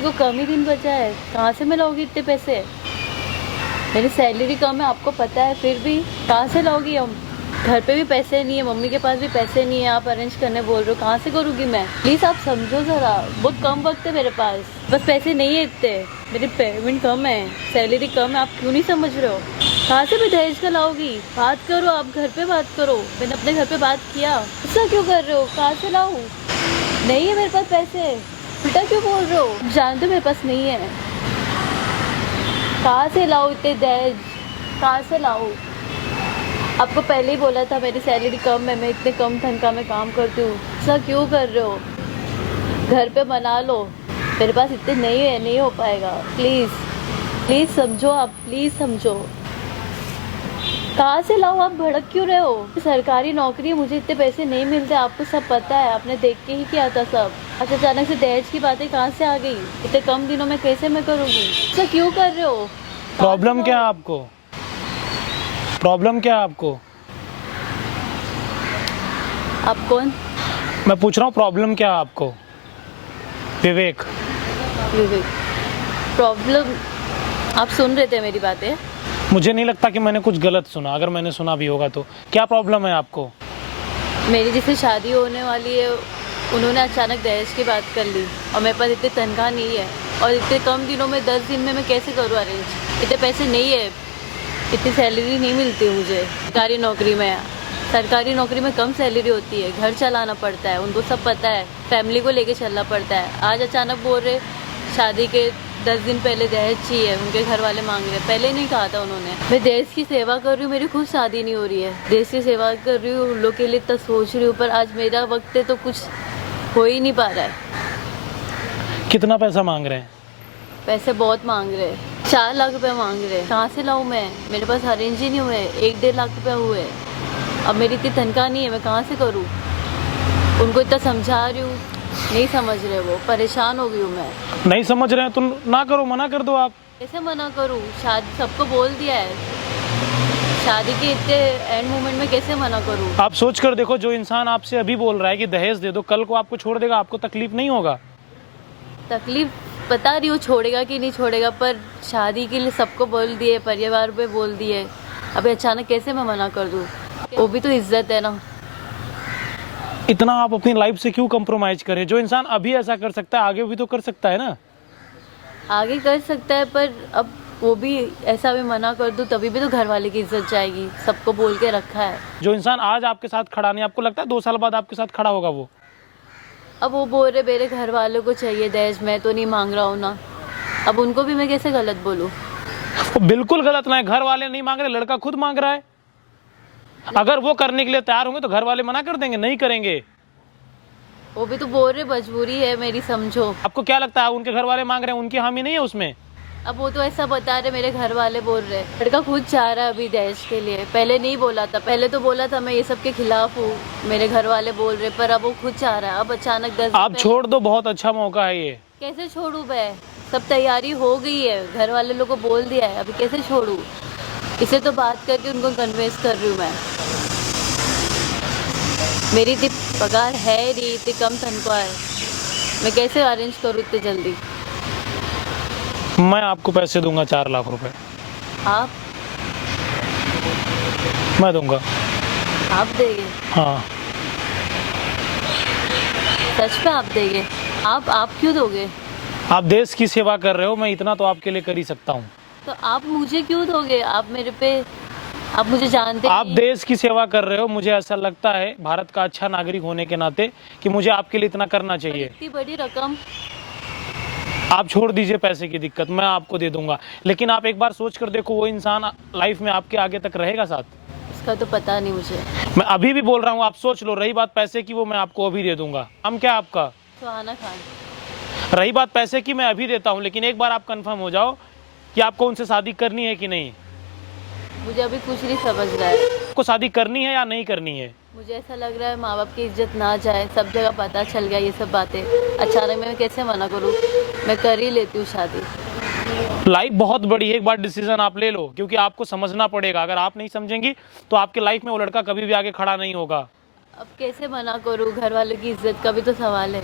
को कम ही दिन बचा है, कहाँ से मैं लाऊंगी इतने पैसे? मेरी सैलरी कम है, आपको पता है, फिर भी कहाँ से लाऊंगी हम? घर पे भी पैसे नहीं है, मम्मी के पास भी पैसे नहीं है, आप अरेंज करने बोल रहे हो, कहाँ से करूँगी मैं? प्लीज़ आप समझो ज़रा, बहुत कम वक्त है मेरे पास, बस पैसे नहीं है इतने, मेरी पेमेंट कम है, सैलरी कम है, आप क्यों नहीं समझ रहे हो? कहाँ से मैं दहेज का लाऊंगी? बात करो, आप घर पे बात करो, मैंने अपने घर पे बात किया, ऐसा क्यों कर रहे हो? कहाँ से लाऊं? नहीं है मेरे पास पैसे, उल्टा क्यों बोल रहे हो? जानते हो मेरे पास नहीं है, कहाँ से लाऊं इतने दहेज? कहाँ से लाऊं? आपको पहले ही बोला था मेरी सैलरी कम है, मैं इतने कम तनख्वाह में काम करती हूँ, ऐसा क्यों कर रहे हो? घर पे मना लो, मेरे पास इतने नहीं है, नहीं हो पाएगा, प्लीज़ प्लीज़ समझो, आप प्लीज़ समझो। कहाँ से लाऊं? आप भड़क क्यों रहे हो? सरकारी नौकरी है, मुझे इतने पैसे नहीं मिलते, आपको सब पता है, आपने देख के ही किया था सब। आज अचानक से दहेज की बातें कहाँ से आ गई? इतने कम दिनों में कैसे मैं करूँगी? ऐसा क्यों कर रहे हो? प्रॉब्लम क्या है आपको? प्रॉब्लम क्या है आपको? आप कौन? मैं पूछ रहा हूँ प्रॉब्लम क्या है आपको? विवेक। विवेक। प्रॉब्लम? आप सुन रहे थे मेरी बातें? मुझे नहीं लगता कि मैंने कुछ गलत सुना, अगर मैंने सुना भी होगा तो। क्या प्रॉब्लम है आपको? मेरी जिससे शादी होने वाली है, उन्होंने अचानक दहेज की बात कर ली, और मेरे पास इतनी तनख्वाह नहीं है, और इतने कम दिनों में 10 दिन में मैं कैसे करूँ अरेंज? इतने पैसे नहीं है, इतनी सैलरी नहीं मिलती मुझे। सरकारी नौकरी में कम सैलरी होती है, घर चलाना पड़ता है, उनको सब पता है, फैमिली को लेके चलना पड़ता है। आज अचानक बोल रहे शादी के 10 दिन पहले दहेज चाहिए, उनके घर वाले मांग रहे, पहले नहीं कहा था उन्होंने। मैं देश की सेवा कर रही हूँ, मेरी खुद शादी नहीं हो रही है, देश की सेवा कर रही हूँ, उन लोग के लिए इतना सोच रही हूँ, पर आज मेरा वक्त है तो कुछ हो ही नहीं पा रहा है। कितना पैसा मांग रहे हैं? पैसे बहुत मांग रहे हैं, 4 लाख रुपए मांग रहे हैं। कहाँ से लाऊं मैं? मेरे पास अरेंज ही नहीं हुए, 1-1.5 लाख रुपए हुए। अब मेरी इतनी तनख्वाह नहीं है, मैं कहाँ से करूँ? उनको इतना समझा रही हूँ, नहीं समझ रहे, वो परेशान हो गई हूँ मैं। नहीं समझ रहे हैं तो ना करो, मना कर दो आप। कैसे मना करूँ? शादी सबको बोल दिया है, शादी के इतने एंड मोमेंट में कैसे मना करूँ? आप सोच कर देखो, जो इंसान आपसे अभी बोल रहा है कि दहेज दे दो, कल को आपको छोड़ देगा, आपको तकलीफ नहीं होगा? तकलीफ बता रही हूँ, छोड़ेगा कि नहीं छोड़ेगा, पर शादी के लिए सबको बोल दिए, परिवार पे बोल दिए, अभी अचानक कैसे मैं मना कर दूँ? वो भी तो इज्जत है ना। इतना आप अपनी लाइफ से क्यों कंप्रोमाइज करें? जो इंसान अभी ऐसा कर सकता है, आगे भी तो कर सकता है ना। आगे कर सकता है, पर अब वो भी ऐसा भी मना कर दूँ तभी भी तो घर वाले की इज्जत जाएगी, सबको बोल के रखा है। जो इंसान आज आपके साथ खड़ा नहीं, आपको लगता है 2 साल बाद आपके साथ खड़ा होगा वो? अब वो बोल रहे मेरे घर वालों को चाहिए दहेज, मैं तो नहीं मांग रहा हूँ ना, अब उनको भी मैं कैसे गलत बोलूँ? वो बिल्कुल गलत ना है, घर वाले नहीं मांग रहे, लड़का खुद मांग रहा है। अगर वो करने के लिए तैयार होंगे तो घर वाले मना कर देंगे? नहीं करेंगे। वो भी तो बोल रहे मजबूरी है मेरी, समझो। आपको क्या लगता है उनके घर वाले मांग रहे हैं, उनकी हामी नहीं है उसमें? अब वो तो ऐसा बता रहे, मेरे घर वाले बोल रहे लड़का खुद चाह रहा है अभी दहेज के लिए, पहले नहीं बोला था, पहले तो बोला था मैं ये सब के खिलाफ हूँ, मेरे घर वाले बोल रहे, पर अब वो खुद चाह रहा है। अब अचानक 10 आप छोड़ दो, बहुत अच्छा मौका है ये। कैसे छोड़ू मैं? सब तैयारी हो गई है, घर वाले लोगों को बोल दिया है, अभी कैसे छोड़ू? इसे तो बात करके उनको कन्विंस कर रही हूँ मैं। मेरी इतनी पगार है नहीं, इतनी कम तनख्वाह है, मैं कैसे अरेंज करूँ इतने जल्दी? मैं आपको पैसे दूंगा 4 लाख रुपए। आप? मैं दूंगा। आप देंगे? हाँ। सच में आप देंगे? आप क्यों दोगे? आप देश की सेवा कर रहे हो, मैं इतना तो आपके लिए कर ही सकता हूँ। तो आप मुझे क्यों दोगे? आप मेरे पे, आप मुझे जानते आप नहीं। देश की सेवा कर रहे हो, मुझे ऐसा लगता है भारत का अच्छा नागरिक होने के नाते कि मुझे आपके लिए इतना करना चाहिए। इतनी बड़ी रकम? आप छोड़ दीजिए पैसे की दिक्कत, मैं आपको दे दूंगा, लेकिन आप एक बार सोच कर देखो, वो इंसान लाइफ में आपके आगे तक रहेगा साथ? इसका तो पता नहीं मुझे। मैं अभी भी बोल रहा हूँ, आप सोच लो। रही बात पैसे की, वो मैं आपको अभी दे दूंगा। हम क्या आपका? सुहाना खान। रही बात पैसे की, मैं अभी देता हूँ, लेकिन एक बार आप कंफर्म हो जाओ कि आपको उनसे शादी करनी है कि नहीं। मुझे अभी कुछ नहीं समझ रहा है। आपको शादी करनी है या नहीं करनी है? मुझे ऐसा लग रहा है माँ बाप की इज्जत ना जाए, सब जगह पता चल गया ये सब बातें, अचानक मैं कैसे मना करूँ? मैं कर ही लेती हूँ शादी। लाइफ बहुत बड़ी है, एक बार डिसीजन आप ले लो, क्योंकि आपको समझना पड़ेगा। अगर आप नहीं समझेंगी तो आपके लाइफ में वो लड़का कभी भी आगे खड़ा नहीं होगा। अब कैसे मना करूँ? घर वालों की इज्जत का भी तो सवाल है।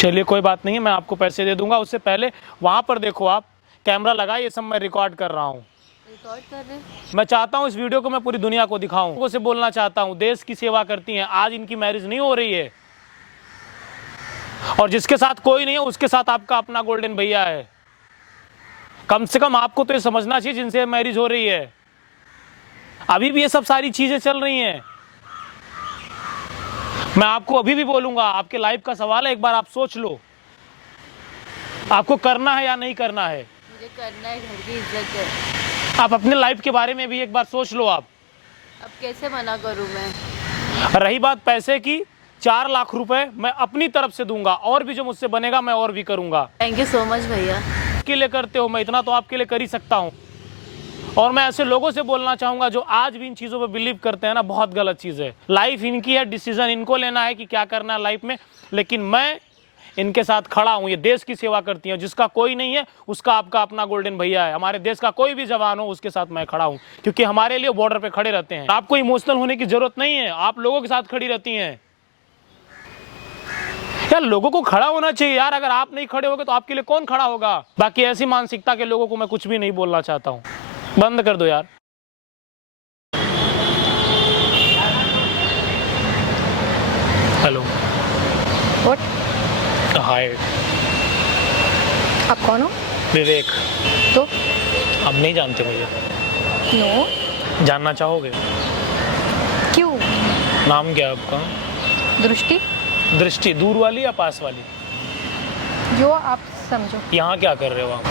चलिए कोई बात नहीं है, मैं आपको पैसे दे दूंगा। उससे पहले वहाँ पर देखो, आप कैमरा लगा, ये सब मैं रिकॉर्ड कर रहा हूँ। रिकॉर्ड कर रहे हैं? मैं चाहता हूँ इस वीडियो को मैं पूरी दुनिया को दिखाऊं। लोगों से बोलना चाहता हूँ, देश की सेवा करती हैं। आज इनकी मैरिज नहीं हो रही है, और जिसके साथ कोई नहीं है उसके साथ आपका अपना गोल्डन भैया है। कम से कम आपको तो ये समझना चाहिए जिनसे मैरिज हो रही है, अभी भी ये सब सारी चीजें चल रही हैं। मैं आपको अभी भी बोलूंगा, आपके लाइफ का सवाल है, एक बार आप सोच लो, आपको करना है या नहीं करना है। मुझे करना है, घर की इज्जत है। आप अपने लाइफ के बारे में भी एक बार सोच लो। आप अब कैसे मना करूं मैं? रही बात पैसे की, 4 लाख रुपए मैं अपनी तरफ से दूंगा, और भी जो मुझसे बनेगा मैं और भी करूंगा। थैंक यू सो मच भैया। के लिए करते हो, मैं इतना तो आपके लिए कर ही सकता हूँ। और मैं ऐसे लोगों से बोलना चाहूंगा जो आज भी इन चीजों पे बिलीव करते हैं ना, बहुत गलत चीज है। लाइफ इनकी है, डिसीजन इनको लेना है कि क्या करना है लाइफ में, लेकिन मैं इनके साथ खड़ा हूँ। ये देश की सेवा करती है, जिसका कोई नहीं है उसका आपका अपना गोल्डन भैया है। हमारे देश का कोई भी जवान हो उसके साथ मैं खड़ा हूँ, क्योंकि हमारे लिए बॉर्डर पे खड़े रहते हैं। आपको इमोशनल होने की जरूरत नहीं है, आप लोगों के साथ खड़ी रहती हैं। यार लोगों को खड़ा होना चाहिए यार, अगर आप नहीं खड़े होगे तो आपके लिए कौन खड़ा होगा। बाकी ऐसी मानसिकता के लोगों को मैं कुछ भी नहीं बोलना चाहता हूँ, बंद कर दो यार। हेलो। व्हाट? हाय। आप कौन हो? विवेक। तो आप नहीं जानते मुझे? नो। जानना चाहोगे? क्यों? नाम क्या है आपका? दृष्टि। दृष्टि दूर वाली या पास वाली? जो आप समझो। यहाँ क्या कर रहे हो आप?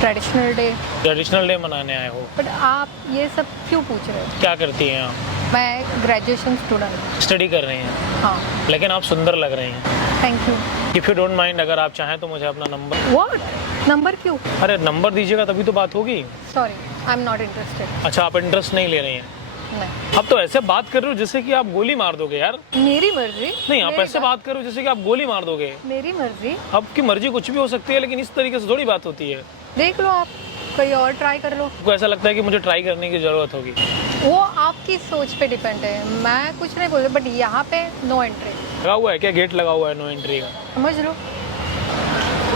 Traditional day. ट्रेडिशनल डे मनाने आए हो? बट आप ये सब क्यों पूछ रहे हो? क्या करती हैं आप? मैं ग्रेजुएशन स्टूडेंट। स्टडी कर रही हैं? हाँ। लेकिन आप सुंदर लग रही हैं। Thank you. If you don't mind, अगर आप चाहें तो मुझे अपना नंबर। व्हाट? नंबर क्यों? अरे नंबर दीजिएगा तभी तो बात होगी। Sorry, I am not interested. अच्छा, आप इंटरेस्ट नहीं ले रही हैं? नहीं। अब तो ऐसे बात कर रहे हो जैसे कि आप गोली मार दोगे यार। मेरी मर्जी। नहीं, आप ऐसे बात कर रहे हो जैसे कि आप गोली मार दोगे। मेरी मर्जी। आपकी मर्जी कुछ भी हो सकती है, लेकिन इस तरीके से थोड़ी बात होती है। देख लो, आप कोई और ट्राई कर लो। आपको ऐसा लगता है कि मुझे ट्राई करने की जरूरत होगी? वो आपकी सोच पे डिपेंड है, मैं कुछ नहीं बोल रही, बट यहाँ पे नो एंट्री लगा हुआ है क्या? गेट लगा हुआ है नो एंट्री का? समझ लो।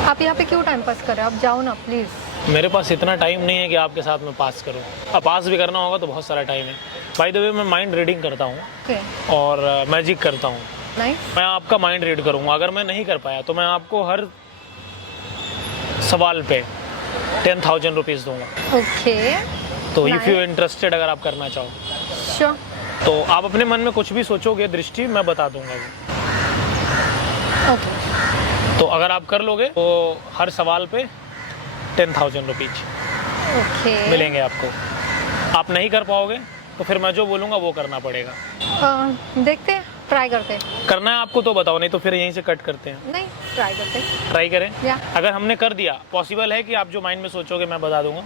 आप यहाँ पे क्यों टाइम पास कर रहे हो? आप जाओ ना प्लीज। मेरे पास इतना टाइम नहीं है कि आपके साथ में पास करूं। अब पास भी करना होगा तो बहुत सारा टाइम है। बाय द वे, मैं माइंड रीडिंग करता हूँ ओके। और मैजिक करता हूँ। नहीं। मैं आपका माइंड रीड करूँगा। अगर मैं नहीं कर पाया तो मैं आपको हर सवाल पे 10,000 रुपीज़ दूंगा। ओके। तो इफ़ यू इंटरेस्टेड, अगर आप करना चाहो श्योर। तो आप अपने मन में कुछ भी सोचोगे दृष्टि, मैं बता दूंगा वो। ओके। तो अगर आप कर लोगे तो हर सवाल पे 10,000 रुपीज ओके। मिलेंगे आपको। आप नहीं कर पाओगे तो फिर मैं जो बोलूँगा वो करना पड़ेगा। देखते हैं, ट्राई करते हैं। करना है आपको तो बताओ, नहीं तो फिर यहीं से कट करते हैं। नहीं, ट्राई करते हैं। ट्राई करें। या अगर हमने कर दिया, पॉसिबल है कि आप जो माइंड में सोचोगे मैं बता दूंगा।